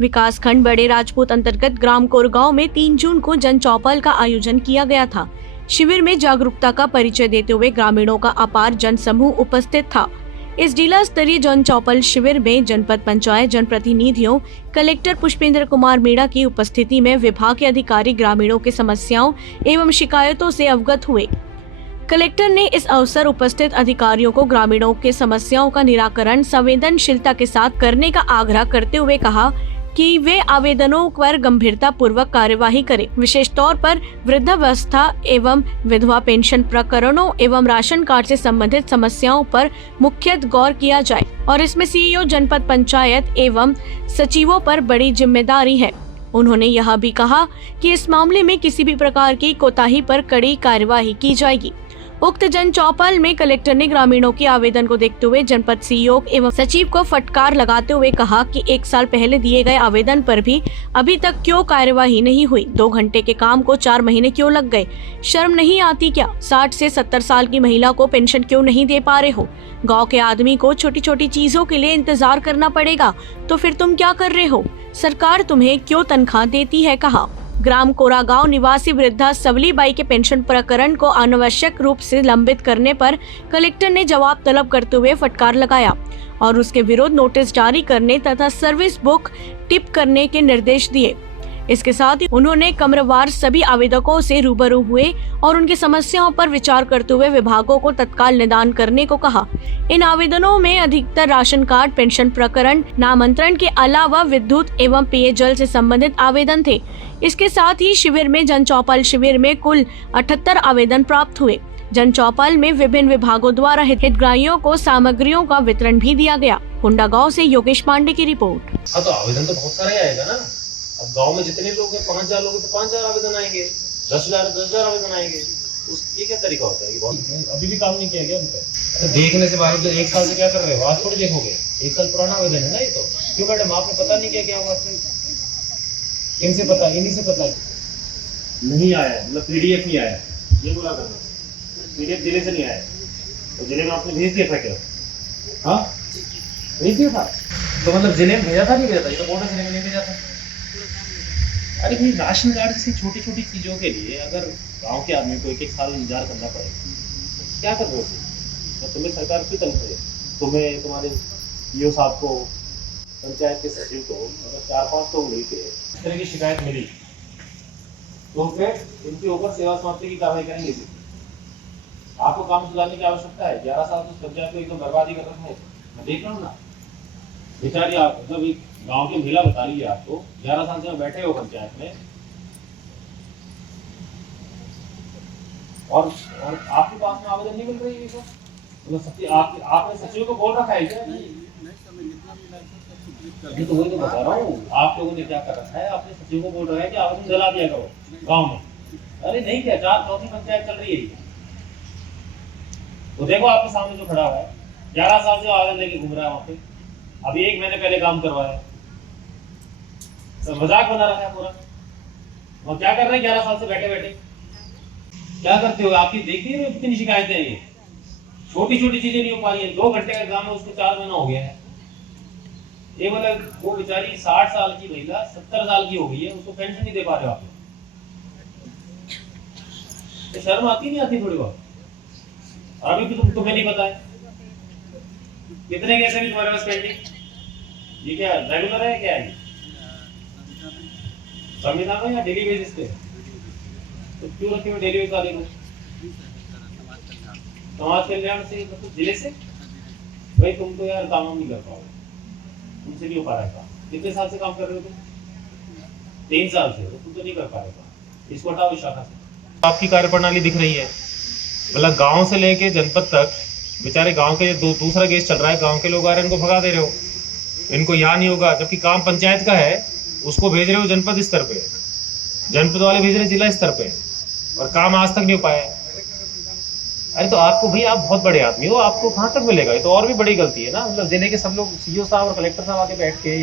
विकासखंड बड़े राजपूत अंतर्गत ग्राम कोरगांव में 3 जून को जन चौपाल का आयोजन किया गया था। शिविर में जागरूकता का परिचय देते हुए ग्रामीणों का अपार जन समूह उपस्थित था। इस जिला स्तरीय जन चौपाल शिविर में जनपद पंचायत जनप्रतिनिधियों, कलेक्टर पुष्पेंद्र कुमार मीणा की उपस्थिति में विभाग के अधिकारी ग्रामीणों की समस्याओं एवं शिकायतों से अवगत हुए। कलेक्टर ने इस अवसर उपस्थित अधिकारियों को ग्रामीणों के समस्याओं का निराकरण संवेदनशीलता के साथ करने का आग्रह करते हुए कहा कि वे आवेदनों पर गंभीरता पूर्वक कार्यवाही करें। विशेष तौर पर वृद्धावस्था एवं विधवा पेंशन प्रकरणों एवं राशन कार्ड से संबंधित समस्याओं पर मुख्यतः गौर किया जाए और इसमें सीईओ जनपद पंचायत एवं सचिवों पर बड़ी जिम्मेदारी है। उन्होंने यह भी कहा कि इस मामले में किसी भी प्रकार की कोताही पर कड़ी कार्यवाही की जाएगी। उक्त जन चौपाल में कलेक्टर ने ग्रामीणों के आवेदन को देखते हुए जनपद सीईओ एवं सचिव को फटकार लगाते हुए कहा कि 1 साल पहले दिए गए आवेदन पर भी अभी तक क्यों कार्यवाही नहीं हुई? 2 घंटे के काम को 4 महीने क्यों लग गए? शर्म नहीं आती क्या? 60 से 70 साल की महिला को पेंशन क्यों नहीं दे पा रहे हो? गाँव के आदमी को छोटी छोटी चीजों के लिए इंतजार करना पड़ेगा, तो फिर तुम क्या कर रहे हो? सरकार तुम्हें क्यों तनख्वाह देती है? कहा। ग्राम कोरागांव निवासी वृद्धा सवली बाई के पेंशन प्रकरण को अनावश्यक रूप से लंबित करने पर कलेक्टर ने जवाब तलब करते हुए फटकार लगाया और उसके विरोध नोटिस जारी करने तथा सर्विस बुक टिप करने के निर्देश दिए। इसके साथ ही उन्होंने कमरवार सभी आवेदकों से रूबरू हुए और उनकी समस्याओं पर विचार करते हुए विभागों को तत्काल निदान करने को कहा। इन आवेदनों में अधिकतर राशन कार्ड, पेंशन प्रकरण, नामांतरण के अलावा विद्युत एवं पेयजल से संबंधित आवेदन थे। इसके साथ ही शिविर में जन चौपाल शिविर में कुल 78 आवेदन प्राप्त हुए। जन चौपाल में विभिन्न विभागों द्वारा हितग्राहियों को सामग्रियों का वितरण भी दिया गया। कुंडागांव से योगेश पांडे की रिपोर्ट। तो आवेदन तो बहुत सारे आएगा ना। अब गांव में जितने लोग हैं 5000 लोग तो 5000 आवेदन आएंगे, 10,000 आवेदन आएंगे। ये क्या तरीका होता है कि बहुत अभी भी काम नहीं किया गया उन पे? तो देखने से बाहर तो 1 साल से क्या कर रहे हो? आज थोड़ी देखोगे, 1 साल पुराना आवेदन है ना ये तो। क्यों मैडम आपने पता नहीं किया क्या हुआ? इनसे पता, इन्हीं से पता नहीं आया, मतलब पीडीएफ नहीं आया, ये बोला करना। पीडीएफ जिले से नहीं आया तो जिले में आपने भेज दिया था क्या? हाँ भेज दिया था, तो मतलब जिले में भेजा था नहीं भेजा था? ये तो बोल रहे जिले में नहीं भेजा था। अरे भाई राशन कार्ड जैसी छोटी छोटी चीजों के लिए अगर गांव के आदमी को 1-1 साल इंतजार करना पड़े, क्या कर रहे हो? तो तुम्हें सरकार क्यों तलब करे? तुम्हें, तुम्हारे पीओ साहब को, पंचायत के सचिव को अगर 4-5 लोग मिलकर इस तरह की शिकायत मिली तो फिर इनके ऊपर सेवा समाप्ति की कार्रवाई करेंगे। आपको काम सुधारने की आवश्यकता है। 11 साल से पंचायत को एकदम बर्बादी कर रखा है। मैं देख रहा हूँ ना बेचारी, आप मतलब एक गांव की महिला बता रही है आपको, 11 साल से बैठे हो पंचायत में और आपके पास में आवेदन नहीं मिल रही है। तो आपने सचिव को बोल रखा है क्या? नहीं तो वही तो बता रहा हूँ, आप लोगों ने क्या कर रखा है? आपने सचिव को बोल रहा है कि आवेदन जला दिया करो गाँव में। अरे नहीं क्या, 4 पंचायत चल रही है। तो देखो आपके सामने जो खड़ा हुआ है, 11 साल से आवेदन लेके घूम रहा है वहां पे। अभी 1 महीने पहले काम करवाया, सब मजाक बना रखा है पूरा। और क्या कर रहे हैं 11 साल से बैठे बैठे? क्या करते हो? आपकी देखती है कितनी शिकायतें हैं। ये छोटी छोटी चीजें नहीं हो पा रही है। 2 घंटे का काम है, उसको 4 महीना हो गया है। ये मतलब वो बेचारी 60 साल की महिला 70 साल की हो गई है, उसको पेंशन नहीं दे पा रहे हो आप। तो शर्म आती नहीं आती थोड़ी बहुत? अभी भी तुम्हें नहीं पता है कितने कैसे भी तुम्हारे पास पेंडिंग? ये क्या रेगुलर है क्या है? संविधान में या डेली बेसिस पे? तो क्यों रखे हुए डेली बेसिस वाले को? समाज कल्याण से मतलब जिले से? भाई तुम तो यार काम नहीं कर पाओगे, तुमसे नहीं हो पा रहा है काम। कितने साल से काम कर रहे हो तुम? 3 साल से। तो तुम तो नहीं कर पा रहे काम। इसको हटाओ इस शाखा से। आपकी कार्यप्रणाली दिख रही है, मतलब गांव से लेके जनपद तक बेचारे गांव के दूसरा केस चल रहा है, गांव के लोग आ रहे हैं, इनको भगा दे रहे हो। इनको यहाँ नहीं होगा, जबकि काम पंचायत का है, उसको भेज रहे हो जनपद स्तर पे, जनपद वाले भेज रहे जिला स्तर पे, और काम आज तक नहीं हो पाया। अरे तो आपको भाई, आप बहुत बड़े आदमी हो, आपको कहाँ तक मिलेगा? ये तो और भी बड़ी गलती है ना। मतलब जिले के सब लोग, सीईओ साहब और कलेक्टर साहब आके बैठ के